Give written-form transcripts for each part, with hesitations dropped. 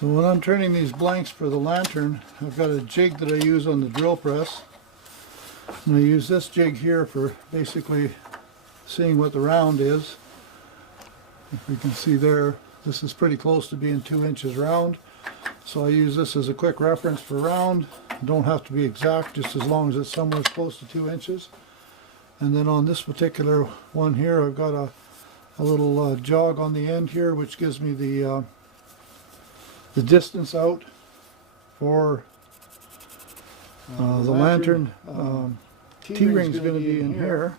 So when I'm turning these blanks for the lantern, I've got a jig that I use on the drill press. And I use this jig here for basically seeing what the round is. If we can see there, this is pretty close to being 2 inches round. So I use this as a quick reference for round. Don't have to be exact, just as long as it's somewhere close to 2 inches. And then on this particular one here, I've got a little jog on the end here, which gives me the distance out for the lantern. T-ring is going to be in here,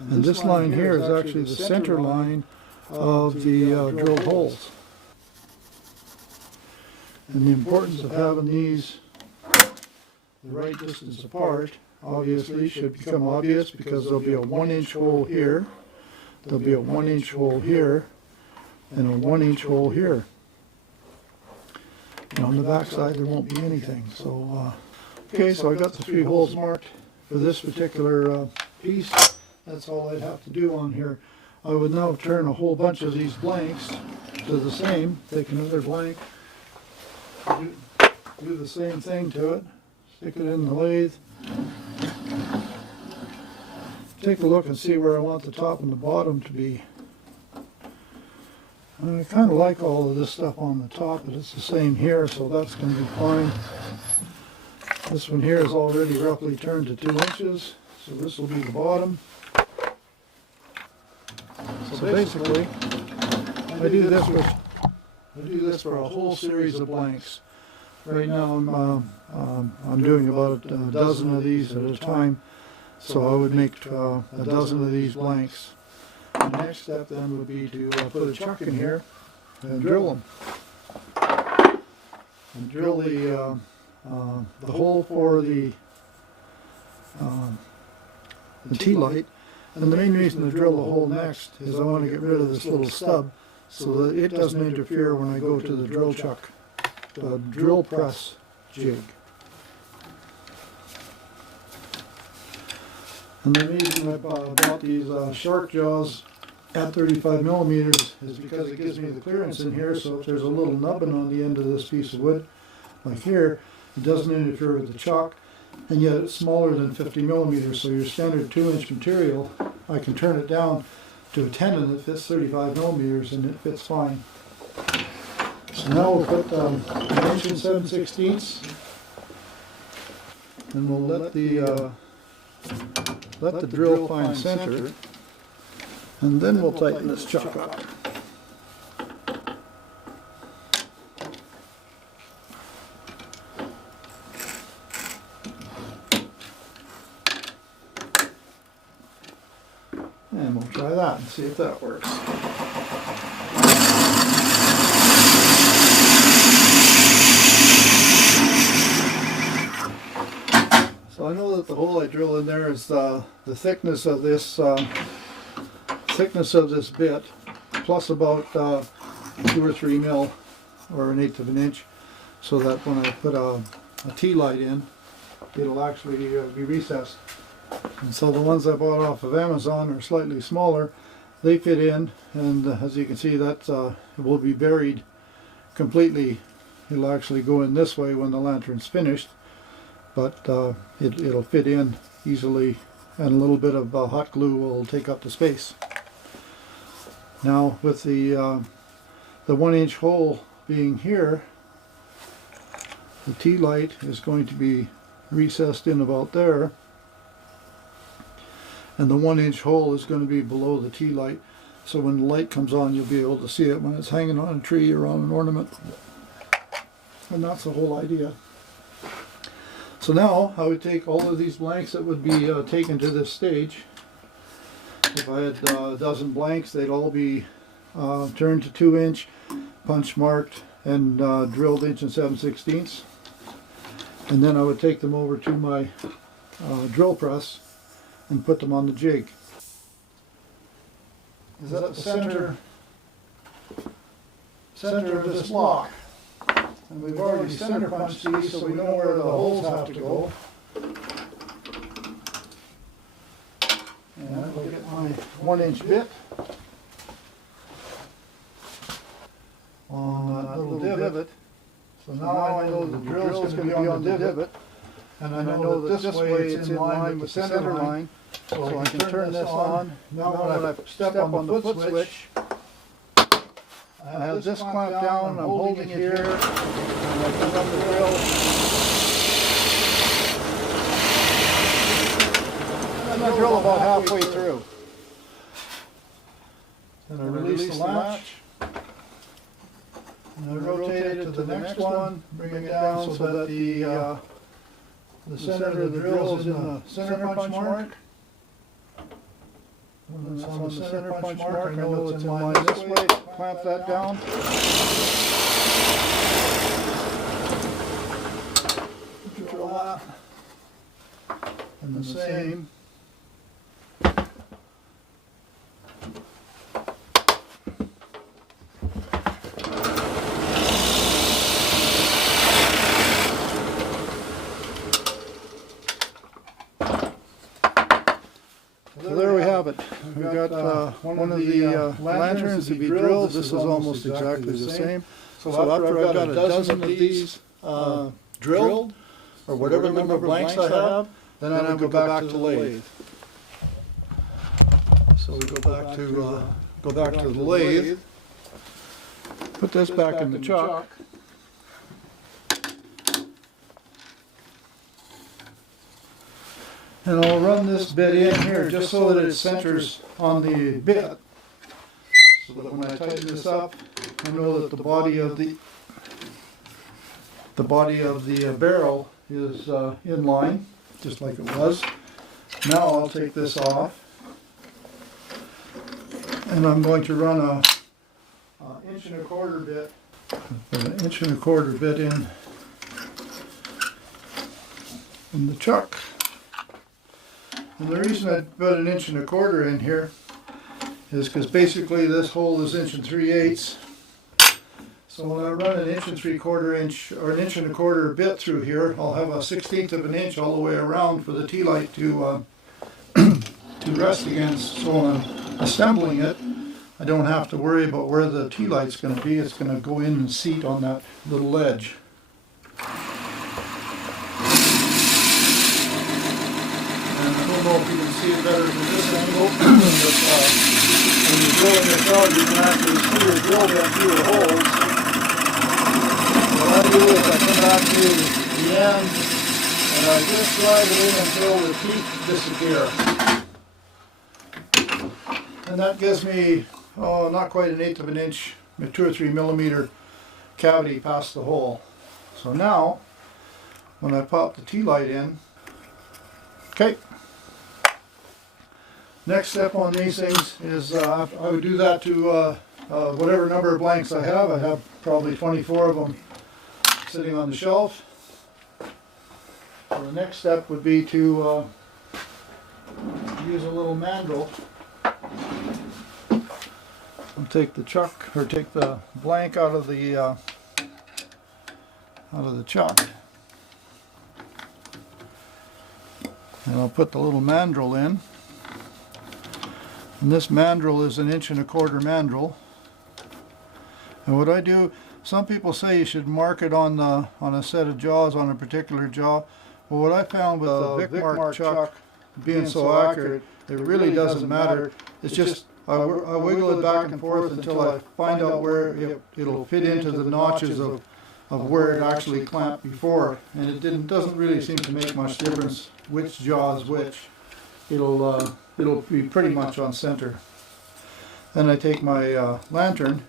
and this line here is actually the center line of the drilled holes. And the importance of having these the right distance apart obviously should become obvious, because there'll be a 1-inch hole here, there'll be a 1-inch hole here, and a 1-inch hole here. And on the back side there won't be anything. So okay, so I got the 3 holes marked for this particular piece. That's all I'd have to do on here. I would now turn a whole bunch of these blanks to the same. Take another blank, do the same thing to it, stick it in the lathe, take a look and see where I want the top and the bottom to be. I kind of like all of this stuff on the top, but it's the same here, so that's going to be fine. This one here is already roughly turned to 2 inches, so this will be the bottom. So basically, I do this for a whole series of blanks. Right now I'm doing about a dozen of these at a time, so I would make a dozen of these blanks. The next step then would be to put a chuck in here and drill them. And drill the hole for the T-light. And the main reason to drill the hole next is I want to get rid of this little stub so that it doesn't interfere when I go to the drill chuck, the drill press jig. And the reason I bought these shark jaws at 35 millimeters is because it gives me the clearance in here, so if there's a little nubbin on the end of this piece of wood, like here, it doesn't interfere with the chalk, and yet it's smaller than 50 millimeters, so your standard 2-inch material, I can turn it down to a tenon that fits 35 millimeters and it fits fine. So now we'll put 1 inch and 7/16, and we'll let the drill find center, and then we'll tighten this chuck up. And we'll try that and see if that works. So I know that the hole I drill in there is the thickness of this bit, plus about 2 or 3 mil, or 1/8 of an inch, so that when I put a T-light in, it'll actually be recessed. And so the ones I bought off of Amazon are slightly smaller. They fit in, and as you can see, that it will be buried completely. It'll actually go in this way when the lantern's finished, but it'll fit in easily, and a little bit of hot glue will take up the space. Now with the 1-inch hole being here, the T-light is going to be recessed in about there, and the 1-inch hole is going to be below the T-light, so when the light comes on you'll be able to see it when it's hanging on a tree or on an ornament. And that's the whole idea. So now I would take all of these blanks that would be taken to this stage. If I had a dozen blanks, they'd all be turned to 2-inch, punch marked, and drilled 1 and 7/16. And then I would take them over to my drill press and put them on the jig. Is that the center of this block? And we've already center punched these, so we know where the holes have to go. And I'll get my 1-inch bit on that little divot. going to be on the divot. And I know that this way it's in line with the center line. So I can turn this on. Now when I step on the foot switch, I have this clamped down, I'm holding it here, and I can run the drill. And I drill about halfway through. Then I release the latch. And I rotate it to the next one, bring it down so that the center of the drill is in the center punch mark. When it's on the center punch mark, I know it's in line this way. Clamp that down. Drill that. And the same. So there we have it. We've got one of the lanterns to be drilled. This is almost exactly the same. So after I've got a dozen of these drilled, or whatever number of blanks I have, then I go back to the lathe. So we go back to the lathe. Put this back in the chuck. And I'll run this bit in here just so that it centers on the bit, so that when I tighten this up, I know that the body of the barrel is in line, just like it was. Now I'll take this off, and I'm going to run a 1.25 bit. Put an 1.25 bit in the chuck. And the reason I put an 1.25 in here is because basically this hole is 1 3/8. So when I run an 1 3/4 inch or an 1.25 bit through here, I'll have a 1/16 of an inch all the way around for the tea light to to rest against. So when I'm assembling it, I don't have to worry about where the tea light's going to be. It's going to go in and seat on that little ledge. I don't know if you can see it better from this angle, but when you drill in your shell, you can actually see your drill bit through the holes. What I do is I come back to the end, and I just drive it in until the teeth disappear. And that gives me, not quite 1/8 of an inch, 2 or 3 millimeter cavity past the hole. So now, when I pop the tea light in, okay. Next step on these things is I would do that to whatever number of blanks I have. I have probably 24 of them sitting on the shelf. So the next step would be to use a little mandrel and take the chuck, or take the blank out of the chuck. And I'll put the little mandrel in. And this mandrel is an 1.25 mandrel. And what I do, some people say you should mark it on a set of jaws, on a particular jaw. Well, what I found with the Vic Mark chuck being so accurate, it really doesn't matter. It's just I wiggle it back and forth until I find out where it'll fit into the notches of where it actually clamped before, and it doesn't really seem to make much difference which jaw is which. It'll be pretty much on center. Then I take my lantern,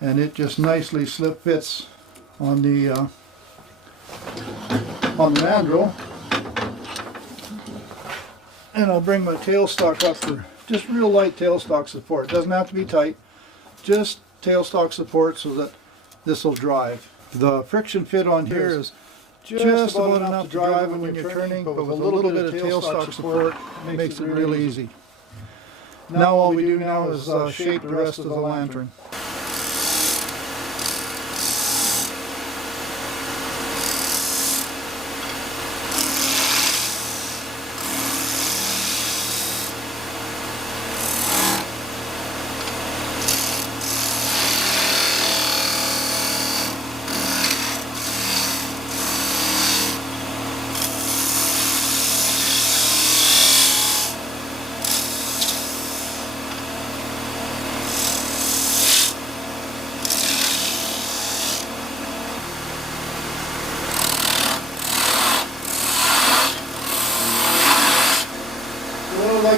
and it just nicely slip fits on the mandrel. And I'll bring my tailstock up for just real light tailstock support. It doesn't have to be tight, just tailstock support so that this will drive. The friction fit on here is just about enough to drive when you're turning, but with a little bit of tailstock support, it makes it really easy. Now all we do now is shape the rest of the lantern.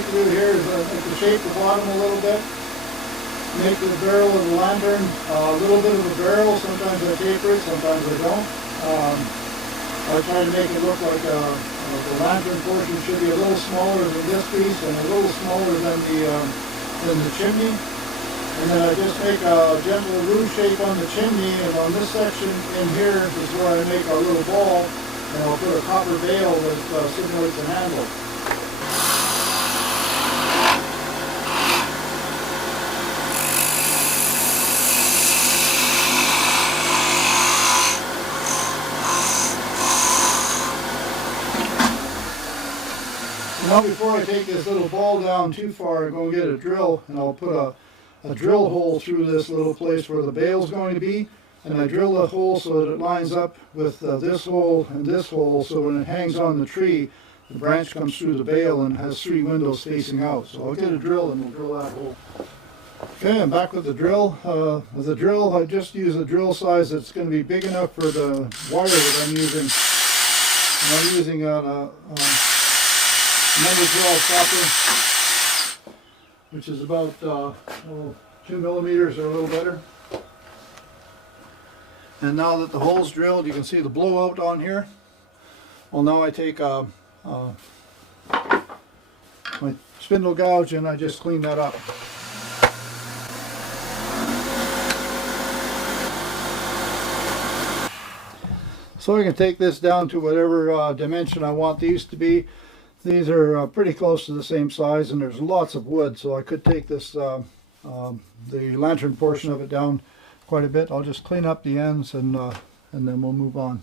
like to do here is to shape the bottom a little bit, make the barrel of the lantern a little bit of a barrel. Sometimes I taper it, sometimes I don't. I try to make it look like the lantern portion should be a little smaller than this piece and a little smaller than the chimney. And then I just make a gentle roux shape on the chimney, and on this section in here is where I make a little ball, and I'll put a copper veil that simulates a handle. Now before I take this little ball down too far, I'm going to get a drill, and I'll put a drill hole through this little place where the bale is going to be, and I drill the hole so that it lines up with this hole and this hole, so when it hangs on the tree, the branch comes through the bale and has 3 windows facing out. So I'll get a drill and we'll drill that hole. Okay, I'm back with the drill. I just use a drill size that's going to be big enough for the wire that I'm using. And I'm using a number 12 copper, which is about 2 millimeters or a little better. And now that the hole's drilled, you can see the blowout on here. Well, now I take my spindle gouge and I just clean that up. So I can take this down to whatever dimension I want these to be. These are pretty close to the same size, and there's lots of wood, so I could take this the lantern portion of it down quite a bit. I'll just clean up the ends and then we'll move on.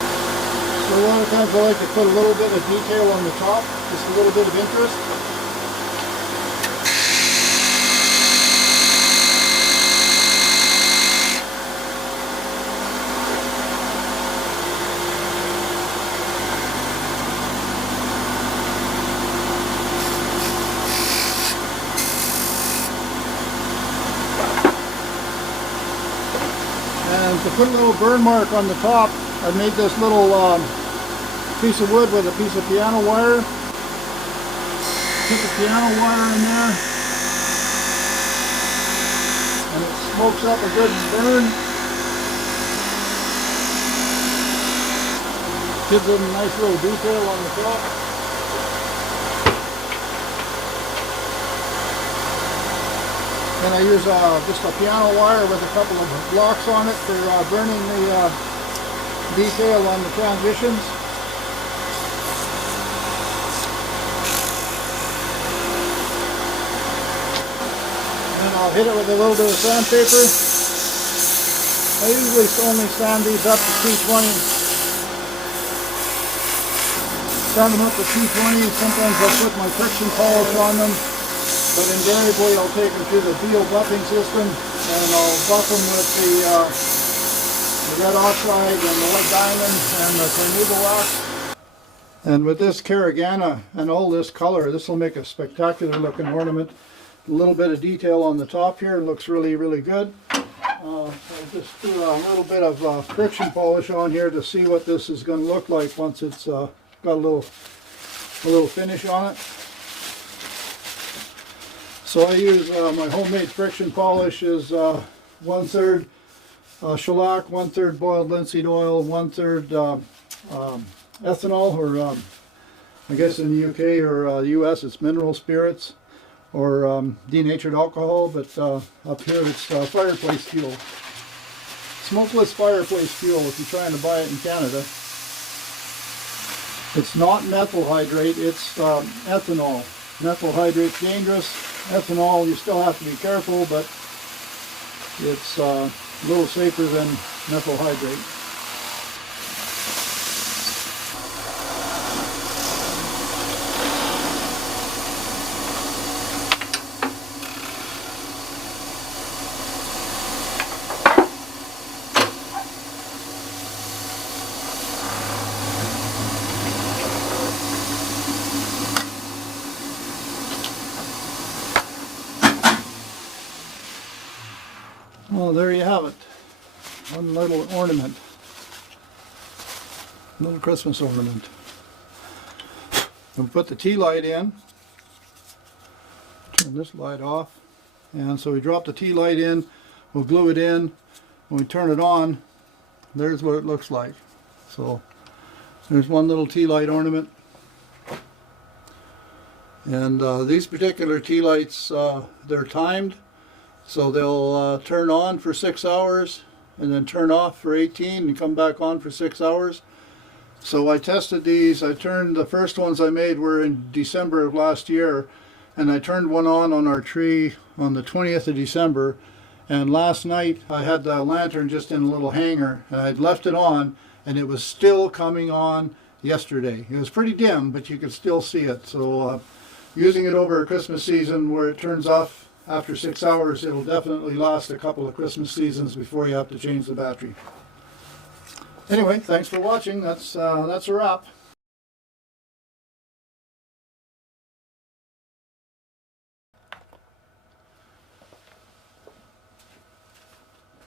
So a lot of times I like to put a little bit of detail on the top, just a little bit of interest. And to put a little burn mark on the top, I made this little piece of wood with a piece of piano wire. Put the piano wire in there, and it smokes up a good burn. Gives it a nice little detail on the top. And I use just a piano wire with a couple of blocks on it for burning the detail on the transitions. And I'll hit it with a little bit of sandpaper. I usually only sand these up to 220. Sand them up to 220. Sometimes I'll put my friction polish on them. But invariably I'll take them through the deal buffing system, and I'll buff them with the red oxide and the white diamond and the carnauba wax. And with this Carragana and all this color, this will make a spectacular looking ornament. A little bit of detail on the top here, looks really, really good. I'll just do a little bit of friction polish on here to see what this is going to look like once it's got a little finish on it. So I use my homemade friction polish is 1/3 shellac, 1/3 boiled linseed oil, 1/3 ethanol, or I guess in the UK or US it's mineral spirits or denatured alcohol, but up here it's fireplace fuel. Smokeless fireplace fuel if you're trying to buy it in Canada. It's not methyl hydrate, it's ethanol. Methyl hydrate's dangerous. Ethanol, you still have to be careful, but it's a little safer than methyl hydrate. Well, there you have it. One little ornament. Little Christmas ornament. We'll put the tea light in. turn this light off. And so we drop the tea light in, we'll glue it in. When we turn it on, there's what it looks like. So there's one little tea light ornament. And these particular tea lights, they're timed. So they'll turn on for 6 hours and then turn off for 18 and come back on for 6 hours. So I tested these. The first ones I made were in December of last year, and I turned one on our tree on the 20th of December. And last night I had the lantern just in a little hanger, and I'd left it on, and it was still coming on yesterday. It was pretty dim, but you could still see it. So using it over a Christmas season where it turns off after 6 hours, it'll definitely last a couple of Christmas seasons before you have to change the battery. Anyway, thanks for watching. That's a wrap.